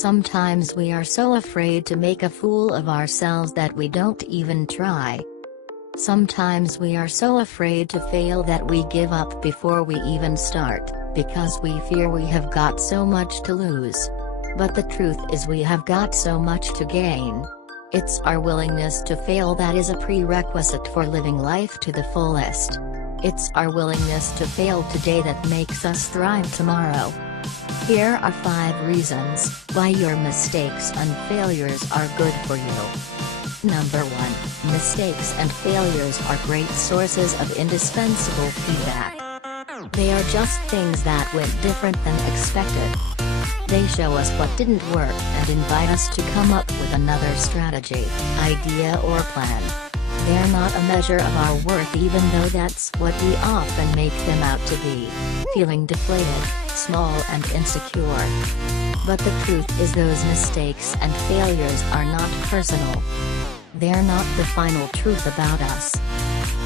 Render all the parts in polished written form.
Sometimes we are so afraid to make a fool of ourselves that we don't even try. Sometimes we are so afraid to fail that we give up before we even start, because we fear we have got so much to lose. But the truth is we have got so much to gain. It's our willingness to fail that is a prerequisite for living life to the fullest. It's our willingness to fail today that makes us thrive tomorrow. Here are 5 reasons why your mistakes and failures are good for you. Number 1, mistakes and failures are great sources of indispensable feedback. They are just things that went different than expected. They show us what didn't work and invite us to come up with another strategy, idea or plan. They're not a measure of our worth, even though that's what we often make them out to be, feeling deflated, small and insecure. But the truth is those mistakes and failures are not personal. They're not the final truth about us.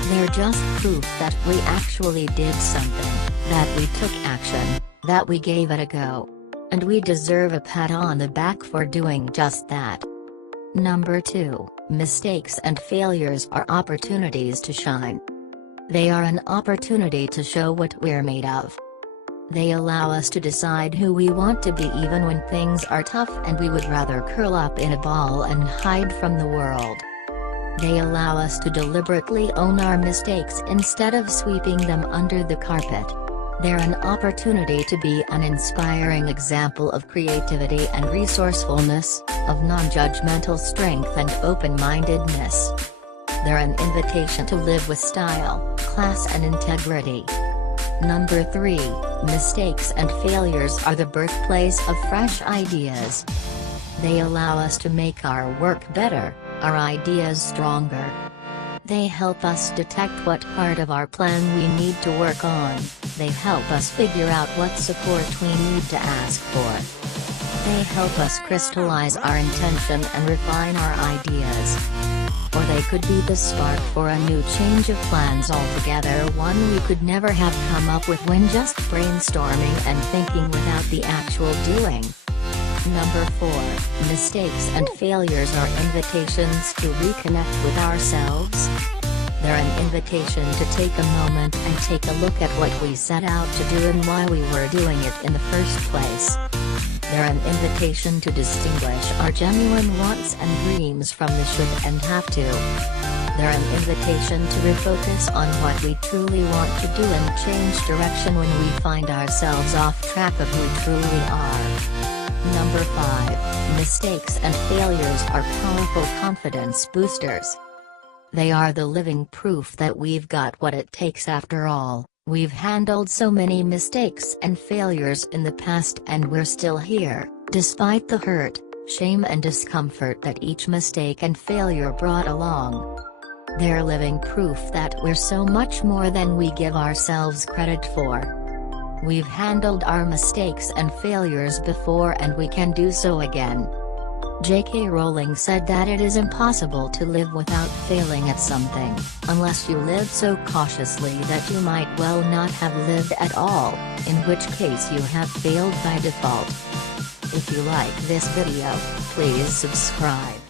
They're just proof that we actually did something, that we took action, that we gave it a go. And we deserve a pat on the back for doing just that. Number 2, mistakes and failures are opportunities to shine. They are an opportunity to show what we're made of. They allow us to decide who we want to be even when things are tough and we would rather curl up in a ball and hide from the world. They allow us to deliberately own our mistakes instead of sweeping them under the carpet. They're an opportunity to be an inspiring example of creativity and resourcefulness, of non-judgmental strength and open-mindedness. They're an invitation to live with style, class and integrity. Number 3, mistakes and failures are the birthplace of fresh ideas. They allow us to make our work better, our ideas stronger. They help us detect what part of our plan we need to work on. They help us figure out what support we need to ask for. They help us crystallize our intention and refine our ideas. Or they could be the spark for a new change of plans altogether, one we could never have come up with when just brainstorming and thinking without the actual doing. Number 4, mistakes and failures are invitations to reconnect with ourselves. They're an invitation to take a moment and take a look at what we set out to do and why we were doing it in the first place. They're an invitation to distinguish our genuine wants and dreams from the should and have to. They're an invitation to refocus on what we truly want to do and change direction when we find ourselves off track of who we truly are. Number 5, mistakes and failures are powerful confidence boosters. They are the living proof that we've got what it takes after all. We've handled so many mistakes and failures in the past and we're still here, despite the hurt, shame and discomfort that each mistake and failure brought along. They're living proof that we're so much more than we give ourselves credit for. We've handled our mistakes and failures before and we can do so again. J.K. Rowling said that it is impossible to live without failing at something, unless you live so cautiously that you might well not have lived at all, in which case you have failed by default. If you like this video, please subscribe.